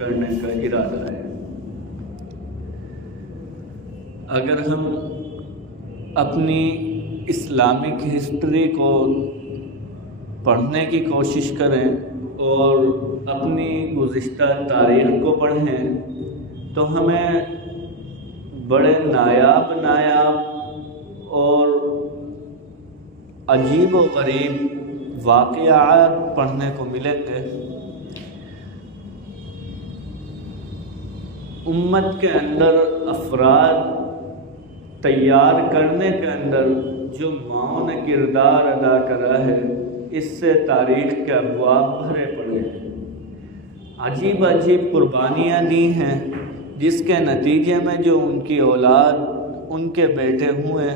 کرنے کا ارادہ ہے۔ اگر ہم اپنی اسلامک ہسٹری کو پڑھنے کی کوشش کریں اور اپنی گزشتہ تاریخ کو پڑھیں تو ہمیں بڑے نایاب اور عجیب و غریب واقعات پڑھنے کو ملیں گے۔ امت کے اندر افراد تیار کرنے کے اندر جو ماؤں نے کردار ادا کرا ہے، اس سے تاریخ کے ابواب بھرے پڑے ہیں۔ عجیب عجیب قربانیاں دی ہیں، جس کے نتیجے میں جو ان کی اولاد، ان کے بیٹے ہوئے،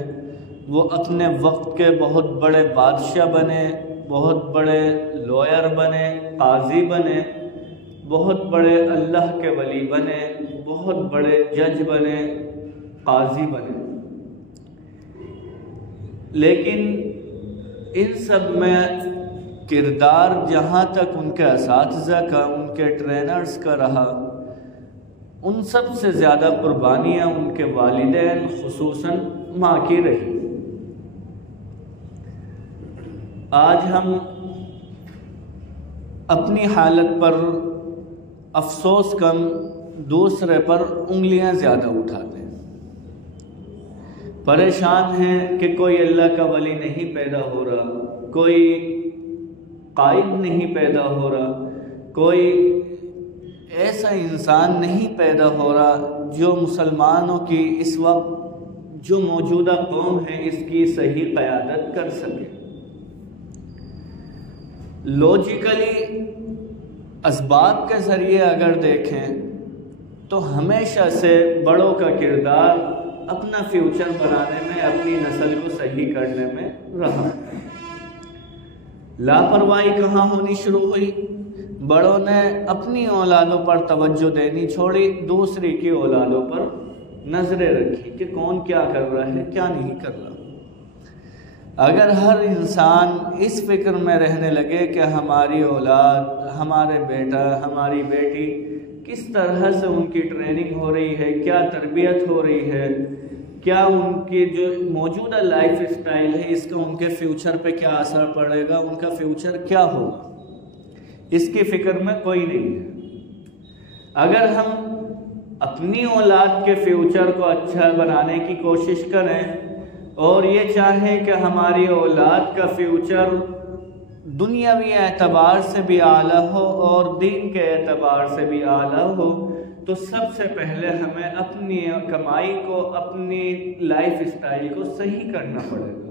وہ اپنے وقت کے بہت بڑے بادشاہ بنے، بہت بڑے لوئر بنے، قاضی بنے، بہت بڑے اللہ کے ولی بنے، بہت بڑے جج بنے، قاضی بنے۔ لیکن ان سب میں کردار جہاں تک ان کے اساتذہ کا، ان کے ٹرینرز کا رہا، ان سب سے زیادہ قربانیاں ان کے والدین خصوصاً ماں کی رہی۔ آج ہم اپنی حالت پر افسوس کم، دوسرے پر انگلیاں زیادہ اٹھاتے ہیں، پریشان ہیں کہ کوئی اللہ کا ولی نہیں پیدا ہو رہا، کوئی قائد نہیں پیدا ہو رہا، کوئی ایسا انسان نہیں پیدا ہو رہا جو مسلمانوں کی اس وقت جو موجودہ قوم ہے اس کی صحیح قیادت کر سکے۔ لوجیکلی اسباب کے ذریعے اگر دیکھیں تو ہمیشہ سے بڑوں کا کردار اپنا فیوچر بنانے میں، اپنی نسل کو صحیح کرنے میں رہا۔ لاپرواہی کہاں ہونی شروع ہوئی؟ بڑوں نے اپنی اولادوں پر توجہ دینی چھوڑی، دوسری کی اولادوں پر نظریں رکھی کہ کون کیا کر رہا ہے، کیا نہیں کر رہا۔ اگر ہر انسان اس فکر میں رہنے لگے کہ ہماری اولاد، ہمارے بیٹا، ہماری بیٹی کس طرح سے ان کی ٹریننگ ہو رہی ہے، کیا تربیت ہو رہی ہے، کیا ان کی جو موجودہ لائف اسٹائل ہے اس کا ان کے فیوچر پہ کیا اثر پڑے گا، ان کا فیوچر کیا ہوگا، اس کی فکر میں کوئی نہیں ہے۔ اگر ہم اپنی اولاد کے فیوچر کو اچھا بنانے کی کوشش کریں اور یہ چاہیں کہ ہماری اولاد کا فیوچر دنیاوی اعتبار سے بھی اعلیٰ ہو اور دین کے اعتبار سے بھی اعلیٰ ہو، تو سب سے پہلے ہمیں اپنی کمائی کو، اپنی لائف اسٹائل کو صحیح کرنا پڑے گا،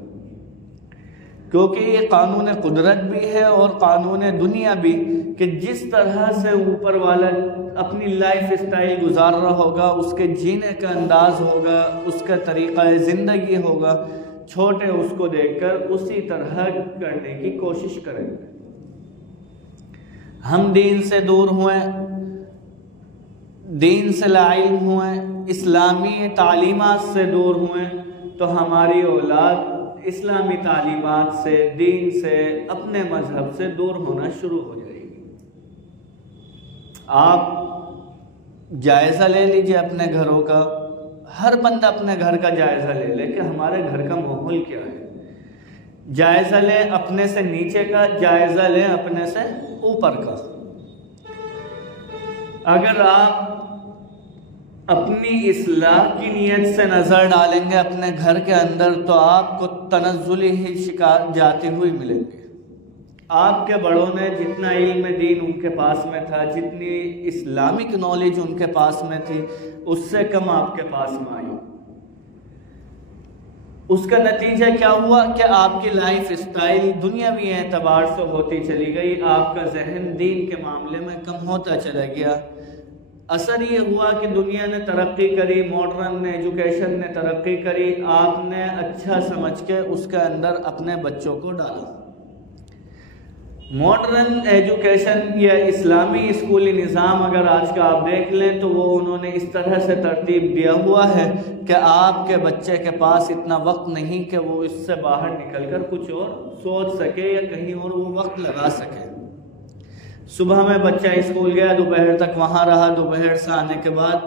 کیونکہ یہ قانون قدرت بھی ہے اور قانون دنیا بھی کہ جس طرح سے اوپر والا اپنی لائف اسٹائل گزار رہا ہوگا، اس کے جینے کا انداز ہوگا، اس کا طریقہ زندگی ہوگا، چھوٹے اس کو دیکھ کر اسی طرح کرنے کی کوشش کریں گے۔ ہم دین سے دور ہوئے، دین سے لا علم ہوئے، اسلامی تعلیمات سے دور ہوئے، تو ہماری اولاد اسلامی تعلیمات سے، دین سے، اپنے مذہب سے دور ہونا شروع ہو جائے گی۔ آپ جائزہ لے لیجئے اپنے گھروں کا، ہر بندہ اپنے گھر کا جائزہ لے لے کہ ہمارے گھر کا ماحول کیا ہے۔ جائزہ لیں اپنے سے نیچے کا، جائزہ لیں اپنے سے اوپر کا۔ اگر آپ اپنی اصلاح کی نیت سے نظر ڈالیں گے اپنے گھر کے اندر تو آپ کو تنزلی ہی شکار جاتی ہوئی ملیں گے۔ آپ کے بڑوں نے جتنا علم دین ان کے پاس میں تھا، جتنی اسلامک نالج ان کے پاس میں تھی، اس سے کم آپ کے پاس میں آئی۔ اس کا نتیجہ کیا ہوا کہ آپ کی لائف اسٹائل دنیاوی اعتبار سے ہوتی چلی گئی، آپ کا ذہن دین کے معاملے میں کم ہوتا چلا گیا۔ اثر یہ ہوا کہ دنیا نے ترقی کری، ماڈرن ایجوکیشن نے ترقی کری، آپ نے اچھا سمجھ کے اس کے اندر اپنے بچوں کو ڈالا۔ ماڈرن ایجوکیشن یا اسلامی اسکولی نظام اگر آج کا آپ دیکھ لیں تو وہ انہوں نے اس طرح سے ترتیب دیا ہوا ہے کہ آپ کے بچے کے پاس اتنا وقت نہیں کہ وہ اس سے باہر نکل کر کچھ اور سوچ سکے یا کہیں اور وہ وقت لگا سکے۔ صبح میں بچہ اسکول گیا، دوپہر تک وہاں رہا، دوپہر سے آنے کے بعد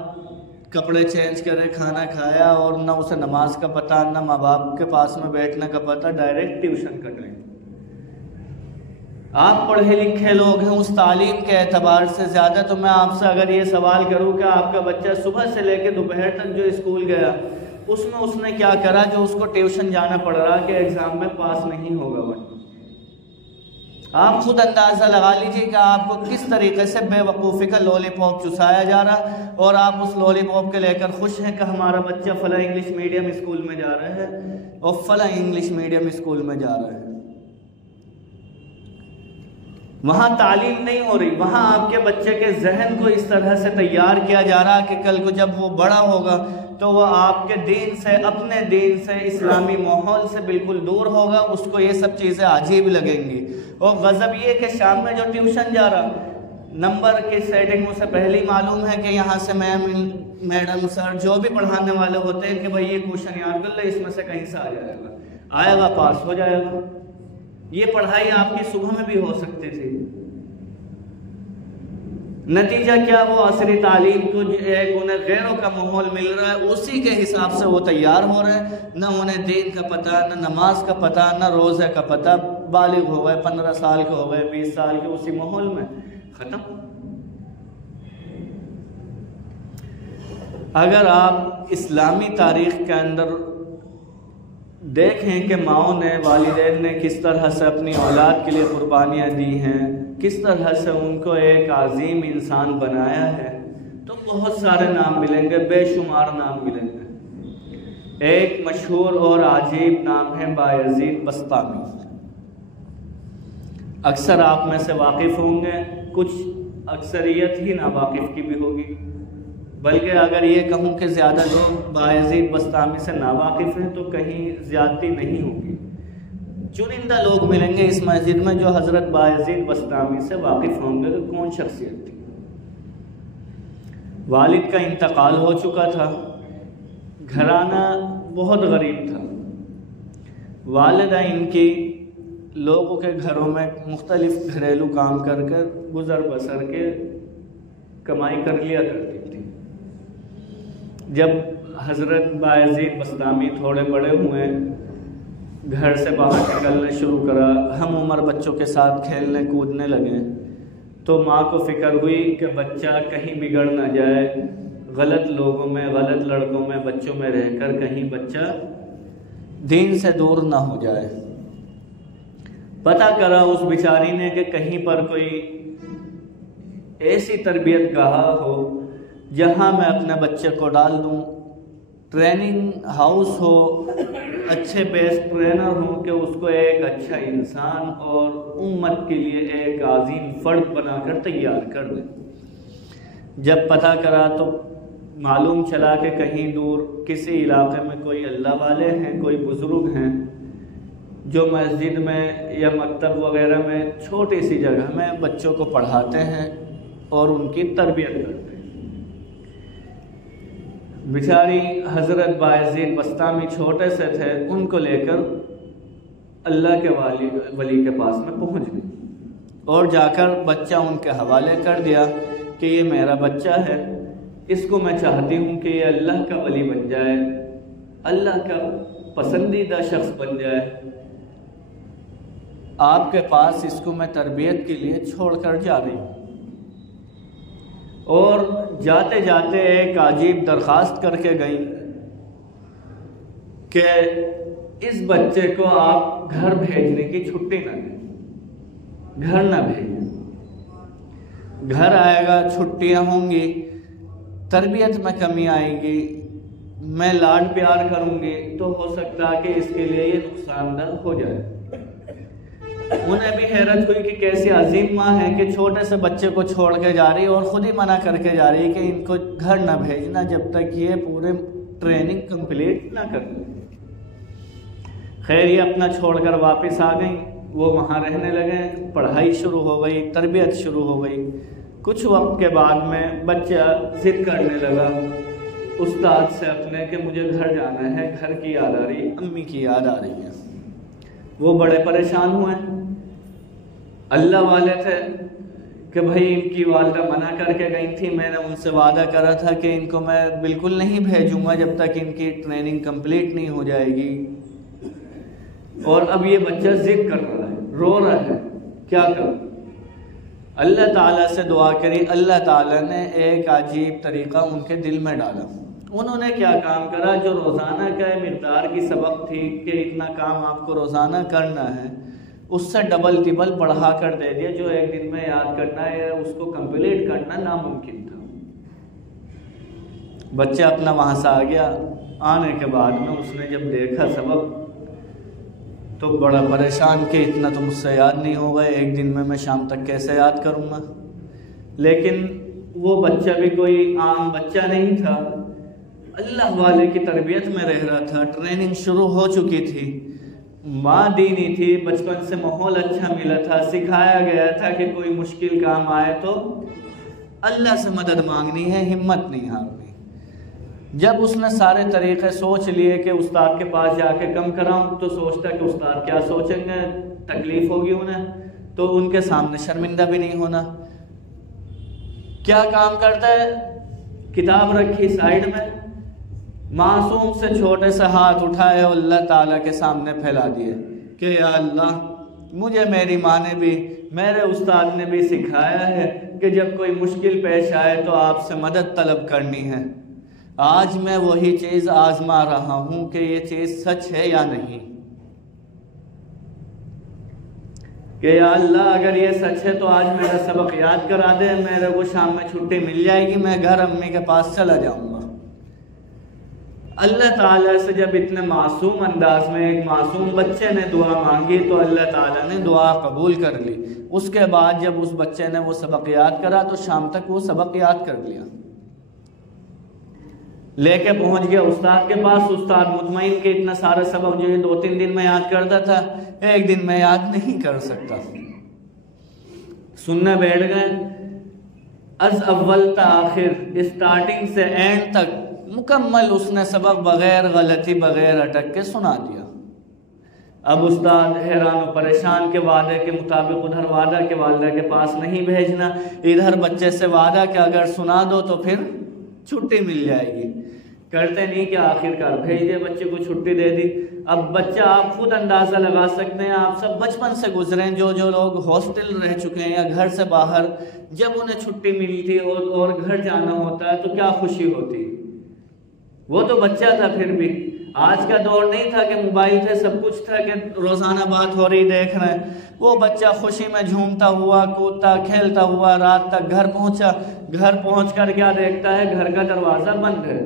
کپڑے چینج کرے، کھانا کھایا، اور نہ اسے نماز کا پتہ، نہ ماں باپ کے پاس میں بیٹھنے کا پتہ، ڈائریکٹ ٹیوشن کا ٹائم۔ آپ پڑھے لکھے لوگ ہیں، اس تعلیم کے اعتبار سے زیادہ تو میں آپ سے اگر یہ سوال کروں کہ آپ کا بچہ صبح سے لے کے دوپہر تک جو اسکول گیا اس نے کیا کرا جو اس کو ٹیوشن جانا پڑ رہا کہ ایگزام میں پاس نہیں ہوگا؟ آپ خود اندازہ لگا لیجیے کہ آپ کو کس طریقے سے بے وقوفی کا لولی پاپ چسایا جا رہا، اور آپ اس لولی پاپ کے لے کر خوش ہیں کہ ہمارا بچہ فلاں انگلش میڈیم اسکول میں جا رہا ہے اور فلاں انگلش میڈیم اسکول میں جا رہا ہے۔ وہاں تعلیم نہیں ہو رہی، وہاں آپ کے بچے کے ذہن کو اس طرح سے تیار کیا جا رہا کہ کل کو جب وہ بڑا ہوگا تو وہ آپ کے دین سے، اپنے دین سے، اسلامی ماحول سے بالکل دور ہوگا، اس کو یہ سب چیزیں عجیب لگیں گی۔ اور غضب یہ کہ شام میں جو ٹیوشن جا رہا، نمبر کی سیٹنگ اسے پہلے ہی معلوم ہے کہ یہاں سے میڈم سر جو بھی پڑھانے والے ہوتے ہیں کہ بھائی یہ کوشچن یاد کر لے، اس میں سے کہیں سے آئے گا پاس ہو جائے گا۔ یہ پڑھائی آپ کی صبح میں بھی ہو سکتی تھی۔ نتیجہ کیا؟ وہ عصری تعلیم کو انہیں غیروں کا ماحول مل رہا ہے، اسی کے حساب سے وہ تیار ہو رہے ہیں، نہ انہیں دین کا پتہ، نہ نماز کا پتہ، نہ روزے کا پتہ، بالغ ہو گئے، 15 سال کے ہو گئے، 20 سال کے، اسی ماحول میں ختم۔ اگر آپ اسلامی تاریخ کے اندر دیکھیں کہ ماؤں نے، والدین نے کس طرح سے اپنی اولاد کے لیے قربانیاں دی ہیں، کس طرح سے ان کو ایک عظیم انسان بنایا ہے، تو بہت سارے نام ملیں گے، بے شمار نام ملیں گے۔ ایک مشہور اور عجیب نام ہے بایزید بسطامی۔ اکثر آپ میں سے واقف ہوں گے، کچھ اکثریت ہی ناواقف کی بھی ہوگی، بلکہ اگر یہ کہوں کہ زیادہ لوگ بایزید بسطامی سے ناواقف ہیں تو کہیں زیادتی نہیں ہوگی۔ چنندہ لوگ ملیں گے اس مسجد میں جو حضرت بایزید بسطامی سے واقف ہوں گے کہ کون شخصیت تھی۔ والد کا انتقال ہو چکا تھا، گھرانہ بہت غریب تھا، والدہ ان کی لوگوں کے گھروں میں مختلف گھریلو کام کر کر گزر بسر کے کمائی کر لیا کرتی تھی۔ جب حضرت بایزید بسطامی تھوڑے بڑے ہوئے، گھر سے باہر نکلنے شروع کرا، ہم عمر بچوں کے ساتھ کھیلنے کودنے لگے، تو ماں کو فکر ہوئی کہ بچہ کہیں بگڑ نہ جائے، غلط لوگوں میں، غلط لڑکوں میں، بچوں میں رہ کر کہیں بچہ دین سے دور نہ ہو جائے۔ پتہ کرا اس بیچاری نے کہ کہیں پر کوئی ایسی تربیت گاہ ہو جہاں میں اپنے بچے کو ڈال دوں، ٹریننگ ہاؤس ہو، اچھے بیسٹ ٹرینر ہوں کہ اس کو ایک اچھا انسان اور امت کے لیے ایک عظیم فرد بنا کر تیار کر دیں۔ جب پتہ کرا تو معلوم چلا کہ کہیں دور کسی علاقے میں کوئی اللہ والے ہیں، کوئی بزرگ ہیں جو مسجد میں یا مکتب وغیرہ میں چھوٹی سی جگہ میں بچوں کو پڑھاتے ہیں اور ان کی تربیت کرتے ہیں۔ بیچاری حضرت بایزید بسطامی چھوٹے سے تھے، ان کو لے کر اللہ کے ولی کے پاس میں پہنچ گئی اور جا کر بچہ ان کے حوالے کر دیا کہ یہ میرا بچہ ہے، اس کو میں چاہتی ہوں کہ یہ اللہ کا ولی بن جائے، اللہ کا پسندیدہ شخص بن جائے، آپ کے پاس اس کو میں تربیت کے لیے چھوڑ کر جا رہی ہوں۔ اور جاتے جاتے ایک عجیب درخواست کر کے گئی کہ اس بچے کو آپ گھر بھیجنے کی چھٹی نہ دیں، گھر نہ بھیجیں، گھر آئے گا، چھٹیاں ہوں گی، تربیت میں کمی آئے گی، میں لاڈ پیار کروں گی تو ہو سکتا ہے کہ اس کے لیے یہ نقصان دہ ہو جائے۔ انہیں بھی حیرت ہوئی کہ کیسی عظیم ماں ہے کہ چھوٹے سے بچے کو چھوڑ کے جا رہی اور خود ہی منع کر کے جا رہی کہ ان کو گھر نہ بھیجنا جب تک یہ پورے ٹریننگ کمپلیٹ نہ کر لیں۔ خیر یہ اپنا چھوڑ کر واپس آ گئیں، وہ وہاں رہنے لگے، پڑھائی شروع ہو گئی، تربیت شروع ہو گئی۔ کچھ وقت کے بعد میں بچہ ضد کرنے لگا استاد سے اپنے کہ مجھے گھر جانا ہے، گھر کی یاد آ رہی، امی کی یاد آ رہی ہے۔ وہ بڑے پریشان ہوئے، اللہ والے تھے، کہ بھائی ان کی والدہ منع کر کے گئی تھی، میں نے ان سے وعدہ کرا تھا کہ ان کو میں بالکل نہیں بھیجوں گا جب تک ان کی ٹریننگ کمپلیٹ نہیں ہو جائے گی۔ اور اب یہ بچہ ضد کر رہا ہے، رو رہا ہے، کیا کروں؟ اللہ تعالیٰ سے دعا کری، اللہ تعالیٰ نے ایک عجیب طریقہ ان کے دل میں ڈالا۔ انہوں نے کیا کام کرا، جو روزانہ کا مقدار کی سبق تھی کہ اتنا کام آپ کو روزانہ کرنا ہے، اس سے ڈبل ٹبل بڑھا کر دے دیا۔ جو ایک دن میں یاد کرنا ہے اس کو کمپلیٹ کرنا ناممکن تھا۔ بچہ اپنا وہاں سے آ گیا، آنے کے بعد میں اس نے جب دیکھا سبق تو بڑا پریشان کہ اتنا تو مجھ سے یاد نہیں ہوگا، ایک دن میں شام تک کیسے یاد کروں گا۔ لیکن وہ بچہ بھی کوئی عام بچہ نہیں تھا، اللہ والے کی تربیت میں رہ رہا تھا، ٹریننگ شروع ہو چکی تھی، ماں دینی تھی، بچپن سے ماحول اچھا ملا تھا، سکھایا گیا تھا کہ کوئی مشکل کام آئے تو اللہ سے مدد مانگنی ہے، ہمت نہیں ہارنی۔ جب اس نے سارے طریقے سوچ لیے کہ استاد کے پاس جا کے کم کراؤں، تو سوچتا کہ استاد کیا سوچیں گے، تکلیف ہوگی انہیں، تو ان کے سامنے شرمندہ بھی نہیں ہونا۔ کیا کام کرتا ہے، کتاب رکھی سائیڈ میں، معصوم سے چھوٹے سے ہاتھ اٹھائے اور اللہ تعالیٰ کے سامنے پھیلا دیے کہ یا اللہ، مجھے میری ماں نے بھی، میرے استاد نے بھی سکھایا ہے کہ جب کوئی مشکل پیش آئے تو آپ سے مدد طلب کرنی ہے۔ آج میں وہی چیز آزما رہا ہوں کہ یہ چیز سچ ہے یا نہیں، کہ یا اللہ اگر یہ سچ ہے تو آج میرا سبق یاد کرا دے، میرے کو شام میں چھٹی مل جائے گی، میں گھر امی کے پاس چلا جاؤں گا۔ اللہ تعالیٰ سے جب اتنے معصوم انداز میں ایک معصوم بچے نے دعا مانگی تو اللہ تعالیٰ نے دعا قبول کر لی۔ اس کے بعد جب اس بچے نے وہ سبق یاد کرا تو شام تک وہ سبق یاد کر لیا، لے کے پہنچ گیا استاد کے پاس۔ استاد مطمئن کہ اتنا سارا سبق جو ہے 2-3 دن میں یاد کرتا تھا، ایک دن میں یاد نہیں کر سکتا۔ سننے بیٹھ گئے، از اول تا آخر، اسٹارٹنگ سے اینڈ تک مکمل اس نے سبق بغیر غلطی، بغیر اٹک کے سنا دیا۔ اب استاد حیران و پریشان کے وعدے کے مطابق ادھر وعدہ کہ والدہ کے پاس نہیں بھیجنا، ادھر بچے سے وعدہ کہ اگر سنا دو تو پھر چھٹی مل جائے گی، کرتے نہیں کہ آخر کار بھیج دے، بچے کو چھٹی دے دی۔ اب بچہ آپ خود اندازہ لگا سکتے ہیں، آپ سب بچپن سے گزرے، جو لوگ ہاسٹل رہ چکے ہیں یا گھر سے باہر، جب انہیں چھٹی ملتی اور گھر جانا ہوتا ہے تو کیا خوشی ہوتی۔ وہ تو بچہ تھا، پھر بھی آج کا دور نہیں تھا کہ موبائل تھے، سب کچھ تھا کہ روزانہ بات ہو رہی دیکھ رہے ہیں۔ وہ بچہ خوشی میں جھومتا ہوا، کودتا کھیلتا ہوا رات تک گھر پہنچا۔ گھر پہنچ کر کیا دیکھتا ہے، گھر کا دروازہ بند ہے،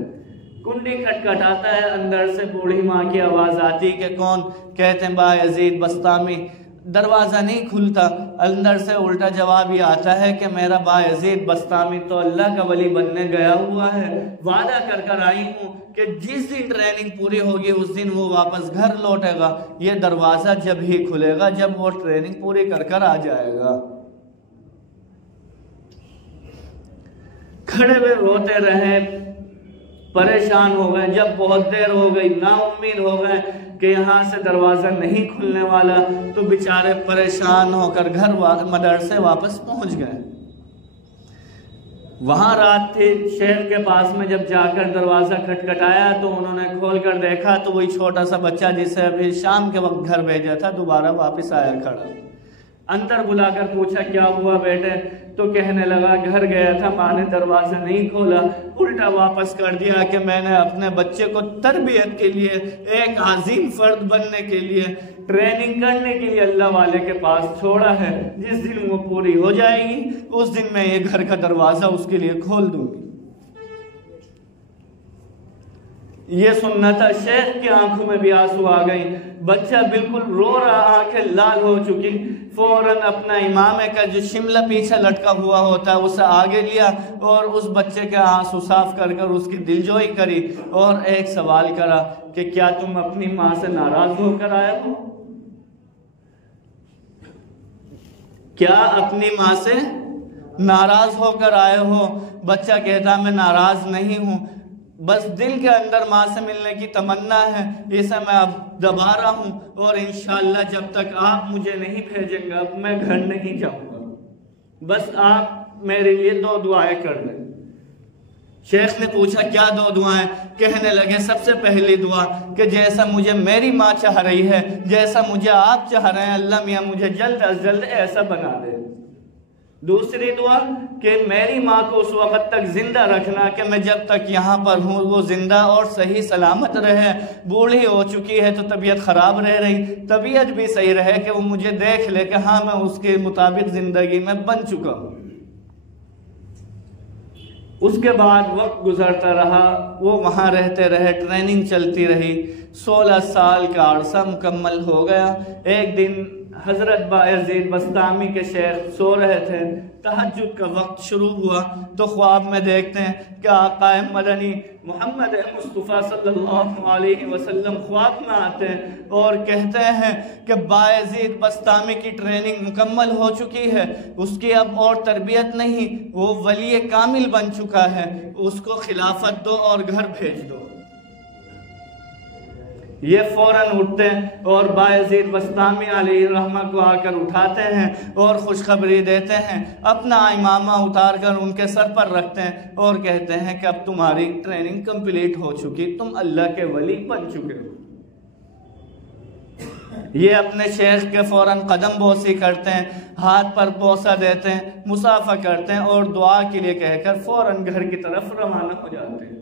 کنڈی کھٹکھٹاتا ہے، اندر سے بوڑھی ماں کی آواز آتی کہ کون؟ کہتے ہیں بایزید بسطامی۔ دروازہ نہیں کھلتا، اندر سے الٹا جواب یہ آتا ہے کہ میرا بایزید بسطامی تو اللہ کا ولی بننے گیا ہوا ہے، وعدہ کر آئی ہوں کہ جس دن ٹریننگ پوری ہوگی اس دن وہ واپس گھر لوٹے گا، یہ دروازہ جب ہی کھلے گا جب وہ ٹریننگ پوری کر آ جائے گا۔ کھڑے ہوئے روتے رہے، پریشان ہو گئے، جب بہت دیر ہو گئی، نا امید ہو گئے کہ یہاں سے دروازہ نہیں کھلنے والا، تو بیچارے پریشان ہو کر گھر مدرسے واپس پہنچ گئے۔ وہاں رات تھی، شہر کے پاس میں جب جا کر دروازہ کھٹکھٹایا تو انہوں نے کھول کر دیکھا تو وہی چھوٹا سا بچہ جسے ابھی شام کے وقت گھر بھیجا تھا دوبارہ واپس آیا کھڑا۔ اندر بلا کر پوچھا کیا ہوا بیٹے؟ تو کہنے لگا گھر گیا تھا، ماں نے دروازہ نہیں کھولا، الٹا واپس کر دیا کہ میں نے اپنے بچے کو تربیت کے لیے، ایک عظیم فرد بننے کے لیے، ٹریننگ کرنے کے لیے اللہ والے کے پاس چھوڑا ہے، جس دن وہ پوری ہو جائے گی اس دن میں یہ گھر کا دروازہ اس کے لیے کھول دوں گی۔ یہ سننا تھا، شیخ کی آنکھوں میں بھی آنسو آ گئی، بچہ بالکل رو رہا، آنکھیں لال ہو چکی، فوراً اپنا امامے کا جو شملہ پیچھے لٹکا ہوا ہوتا ہے اسے آگے لیا اور اس بچے کے آنسو صاف کر کر اس کی دلجوئی کری اور ایک سوال کرا کہ کیا تم اپنی ماں سے ناراض ہو کر آئے ہو؟ کیا اپنی ماں سے ناراض ہو کر آئے ہو؟ بچہ کہتا میں ناراض نہیں ہوں، بس دل کے اندر ماں سے ملنے کی تمنا ہے، اسے میں اب دبا رہا ہوں اور انشاءاللہ جب تک آپ مجھے نہیں بھیجیں گے اب میں گھر نہیں جاؤں گا۔ بس آپ میرے لیے 2 دعائیں کر دیں۔ شیخ نے پوچھا کیا 2 دعائیں؟ کہنے لگے سب سے پہلی دعا کہ جیسا مجھے میری ماں چاہ رہی ہے، جیسا مجھے آپ چاہ رہے ہیں، اللہ میاں مجھے جلد از جلد ایسا بنا دے۔ دوسری دعا کہ میری ماں کو اس وقت تک زندہ رکھنا کہ میں جب تک یہاں پر ہوں وہ زندہ اور صحیح سلامت رہے، بوڑھی ہو چکی ہے تو طبیعت خراب رہ رہی، طبیعت بھی صحیح رہے کہ وہ مجھے دیکھ لے کہ ہاں میں اس کے مطابق زندگی میں بن چکا ہوں۔ اس کے بعد وقت گزرتا رہا، وہ وہاں رہتے رہے، ٹریننگ چلتی رہی، 16 سال کا عرصہ مکمل ہو گیا۔ ایک دن حضرت بایزید بسطامی کے شیخ سو رہے تھے، تہجد کا وقت شروع ہوا تو خواب میں دیکھتے ہیں کہ آقا مدنی محمد مصطفیٰ صلی اللہ علیہ وسلم خواب میں آتے ہیں اور کہتے ہیں کہ بایزید بسطامی کی ٹریننگ مکمل ہو چکی ہے، اس کی اب اور تربیت نہیں، وہ ولی کامل بن چکا ہے، اس کو خلافت دو اور گھر بھیج دو۔ یہ فوراً اٹھتے ہیں اور بایزید بسطامی علیہ الرحمہ کو آ کر اٹھاتے ہیں اور خوشخبری دیتے ہیں، اپنا امامہ اتار کر ان کے سر پر رکھتے ہیں اور کہتے ہیں کہ اب تمہاری ٹریننگ کمپلیٹ ہو چکی، تم اللہ کے ولی بن چکے ہو۔ یہ اپنے شیخ کے فوراً قدم بوسی کرتے ہیں، ہاتھ پر بوسہ دیتے ہیں، مصافحہ کرتے ہیں اور دعا کے لیے کہہ کر فوراً گھر کی طرف روانہ ہو جاتے ہیں۔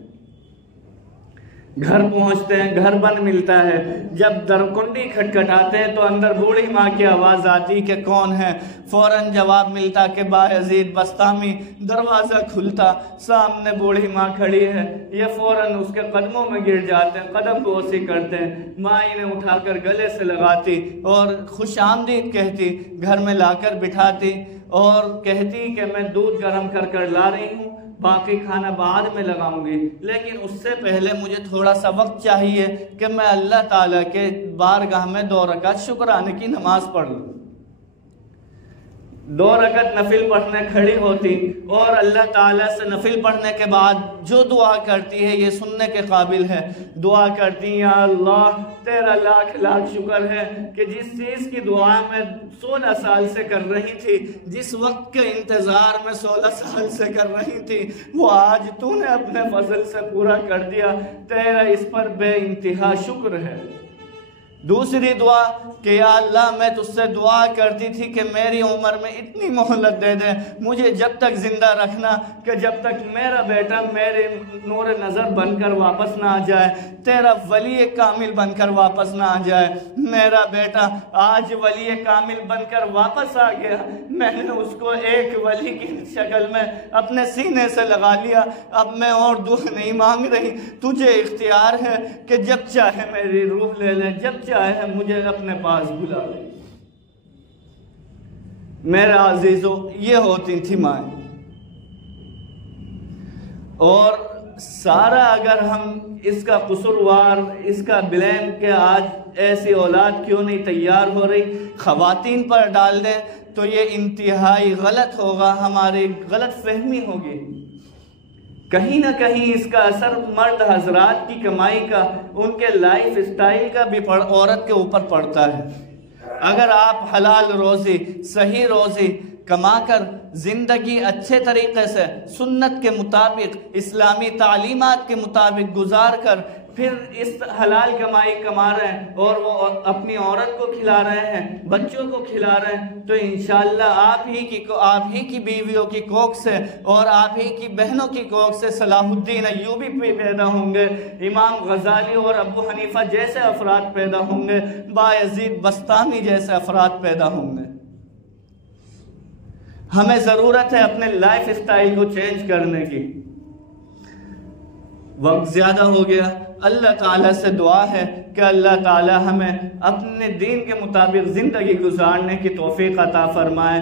گھر پہنچتے ہیں، گھر بند ملتا ہے، جب در کنڈی کھٹکھٹاتے ہیں تو اندر بوڑھی ماں کی آواز آتی کہ کون ہے؟ فوراً جواب ملتا کہ بایزید بسطامی۔ دروازہ کھلتا، سامنے بوڑھی ماں کھڑی ہے، یہ فوراً اس کے قدموں میں گر جاتے ہیں، قدم بوسی کرتے ہیں، ماں انہیں اٹھا کر گلے سے لگاتی اور خوش آمدید کہتی، گھر میں لا کر بٹھاتی اور کہتی کہ میں دودھ گرم کر لا رہی ہوں، باقی کھانا بعد میں لگاؤں گی، لیکن اس سے پہلے مجھے تھوڑا سا وقت چاہیے کہ میں اللہ تعالیٰ کے بارگاہ میں 2 رکعت شکرانے کی نماز پڑھ لوں۔ 2 رکعت نفل پڑھنے کھڑی ہوتی اور اللہ تعالیٰ سے نفل پڑھنے کے بعد جو دعا کرتی ہے یہ سننے کے قابل ہے۔ دعا کرتی یا اللہ تیرا لاکھ لاکھ شکر ہے کہ جس چیز کی دعا میں 16 سال سے کر رہی تھی، جس وقت کے انتظار میں 16 سال سے کر رہی تھی، وہ آج تو نے اپنے فضل سے پورا کر دیا، تیرا اس پر بے انتہا شکر ہے۔ دوسری دعا کہ یا اللہ میں تجھ سے دعا کرتی تھی کہ میری عمر میں اتنی مہلت دے دے، مجھے جب تک زندہ رکھنا کہ جب تک میرا بیٹا میرے نور نظر بن کر واپس نہ آ جائے، تیرا ولی کامل بن کر واپس نہ آ جائے۔ میرا بیٹا آج ولی کامل بن کر واپس آ گیا، میں نے اس کو ایک ولی کی شکل میں اپنے سینے سے لگا لیا، اب میں اور دعا نہیں مانگ رہی، تجھے اختیار ہے کہ جب چاہے میری روح لے لے، جب چاہے مجھے اپنے پاس بلا لے۔ میرے عزیزو یہ ہوتی تھی مائیں، اور سارا اگر ہم اس کا قصوروار، اس کا بلیم کہ آج ایسی اولاد کیوں نہیں تیار ہو رہی خواتین پر ڈال دیں تو یہ انتہائی غلط ہوگا، ہماری غلط فہمی ہوگی۔ کہیں نہ کہیں اس کا اثر مرد حضرات کی کمائی کا، ان کے لائف اسٹائل کا بھی عورت کے اوپر پڑتا ہے۔ اگر آپ حلال روزی، صحیح روزی کما کر زندگی اچھے طریقے سے سنت کے مطابق، اسلامی تعلیمات کے مطابق گزار کر پھر اس حلال کمائی کما رہے ہیں اور وہ اپنی عورت کو کھلا رہے ہیں، بچوں کو کھلا رہے ہیں، تو انشاءاللہ آپ ہی کی بیویوں کی کوکھ سے اور آپ ہی کی بہنوں کی کوکھ سے صلاح الدین ایوبی بھی پیدا ہوں گے، امام غزالی اور ابو حنیفہ جیسے افراد پیدا ہوں گے، بایزید بسطامی جیسے افراد پیدا ہوں گے۔ ہمیں ضرورت ہے اپنے لائف اسٹائل کو چینج کرنے کی۔ وقت زیادہ ہو گیا، اللہ تعالیٰ سے دعا ہے کہ اللہ تعالیٰ ہمیں اپنے دین کے مطابق زندگی گزارنے کی توفیق عطا فرمائے۔